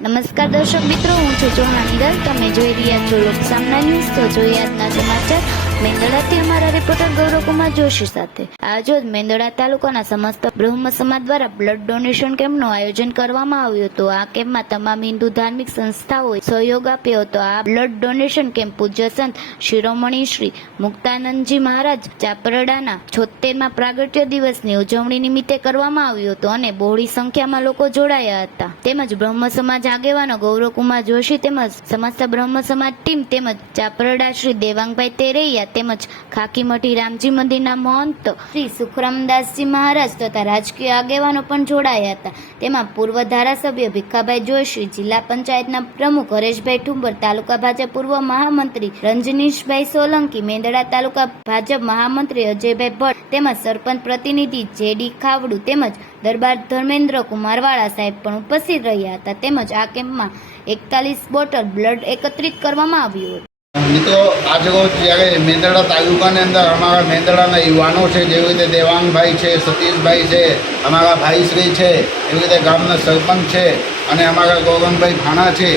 નમસ્કાર દર્શક મિત્રો, હું છું ચોહા નિરલ તમે જોઈ રહ્યા છો લોકસામના ન્યૂઝ, તો જોઈએ આજના સમાચાર. મેંદડાથી અમારા રિપોર્ટર ગૌરવકુમાર જોશી સાથે. આજરોજ મેંદડા તાલુકાના સમસ્ત બ્રહ્મ સમાજ દ્વારા બ્લડ ડોનેશન કેમ્પનું આયોજન કરવામાં આવ્યું હતું. આ કેમ્પમાં તમામ હિન્દુ ધાર્મિક સંસ્થાઓએ સહયોગ આપ્યો હતો. આ બ્લડ ડોનેશન કેમ્પ પૂજ્ય સંત શિરોમણી શ્રી મુક્તાનંદજી મહારાજ ચાપરડાના છોતેરમાં પ્રાગટ્ય દિવસની ઉજવણી નિમિત્તે કરવામાં આવ્યું હતું અને બહોળી સંખ્યામાં લોકો જોડાયા હતા. તેમજ બ્રહ્મ સમાજ આગેવાનો ગૌરવકુમાર જોશી તેમજ સમસ્ત બ્રહ્મ સમાજ ટીમ તેમજ ચાપરડા શ્રી દેવાંગભાઈ તેરૈયા તેમજ ખાકીમઠી રામજી મંદિરના મહંત શ્રી સુખરામદાસજી મહારાજ તથા રાજકીય આગેવાનો પણ જોડાયા હતા. તેમાં પૂર્વ ધારાસભ્ય ભીખાભાઈ જોશી, જિલ્લા પંચાયતના પ્રમુખ હરેશભાઈ ઠુંબર, તાલુકા ભાજપ પૂર્વ મહામંત્રી રંજનીશભાઈ સોલંકી, મેંદડા તાલુકા ભાજપ મહામંત્રી અજયભાઈ ભટ્ટ, તેમજ સરપંચ પ્રતિનિધિ જેડી ખાવડુ તેમજ દરબાર ધર્મેન્દ્ર કુમારવાળા સાહેબ પણ ઉપસ્થિત રહ્યા હતા. તેમજ આ કેમ્પમાં એકતાલીસ બોટલ બ્લડ એકત્રિત કરવામાં આવ્યું હતું. મિત્રો આજરોજ જ્યારે મેંદરડા તાલુકાની અંદર અમારા મેંદરડાના યુવાનો છે, જેવી રીતે દેવાંગભાઈ છે, સતીશભાઈ છે, અમારા ભાઈશ્રી છે, એવી રીતે ગામના સરપંચ છે અને અમારા ગૌરવભાઈ ભાણા છે,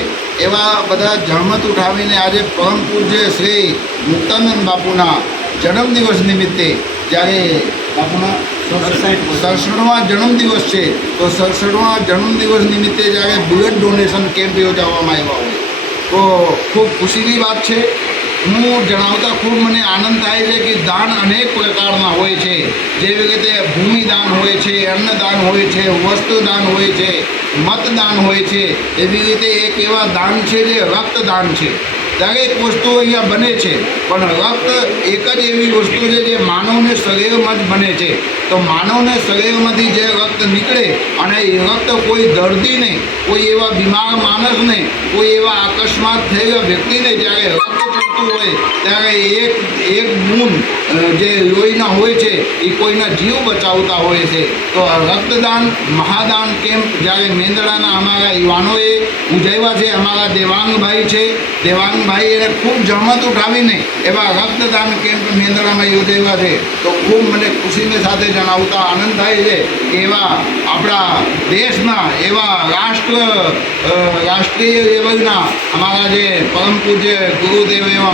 એવા બધા જહમત ઉઠાવીને આજે પરમ પૂજ્ય શ્રી મુક્તાનંદ બાપુના જન્મદિવસ નિમિત્તે જ્યારે બાપુના સડસઠમા જન્મદિવસ છે, તો સડસઠમા જન્મદિવસ નિમિત્તે જ્યારે બુલેટ ડોનેશન કેમ્પ યોજવામાં આવ્યો હોય. ખૂબ ખુશીની વાત છે. હું જણાવતા ખૂબ મને આનંદ થાય છે કે દાન અનેક પ્રકારના હોય છે. જેવી રીતે ભૂમિદાન હોય છે, અન્નદાન હોય છે, વસ્તુદાન હોય છે, મતદાન હોય છે, એવી રીતે એક એવા દાન છે જે રક્તદાન છે. દરેક વસ્તુ અહીંયા બને છે. પણ રક્ત એક જ એવી વસ્તુ છે જે માનવને શરીરમાં જ બને છે. તો માનવને શરીરમાંથી જે રક્ત નીકળે અને એ રક્ત કોઈ દર્દીને કોઈ એવા બીમાર માણસને કોઈ એવા અકસ્માત થયેલા વ્યક્તિને જ્યારે રક્ત ચડતું હોય. ત્યારે એક એક બૂંદ જે લોહીના હોય છે, એ કોઈના જીવ બચાવતા હોય છે. તો રક્તદાન, મહાદાન કેમ્પ જ્યારે મેંદડાના અમારા યુવાનોએ ઉજવ્યા છે, અમારા દેવાંગભાઈ છે. દેવાંગભાઈ એને ખૂબ જહમત ઉઠાવીને એવા રક્તદાન કેમ્પ મેંદડામાં યોજાવ્યા છે. તો ખૂબ મને ખુશીની સાથે જણાવતા આનંદ થાય છે કે એવા આપણા દેશના, એવા રાષ્ટ્ર રાષ્ટ્રીય લેવલના અમારા જે પરમ પૂજ્ય ગુરુદેવ એવા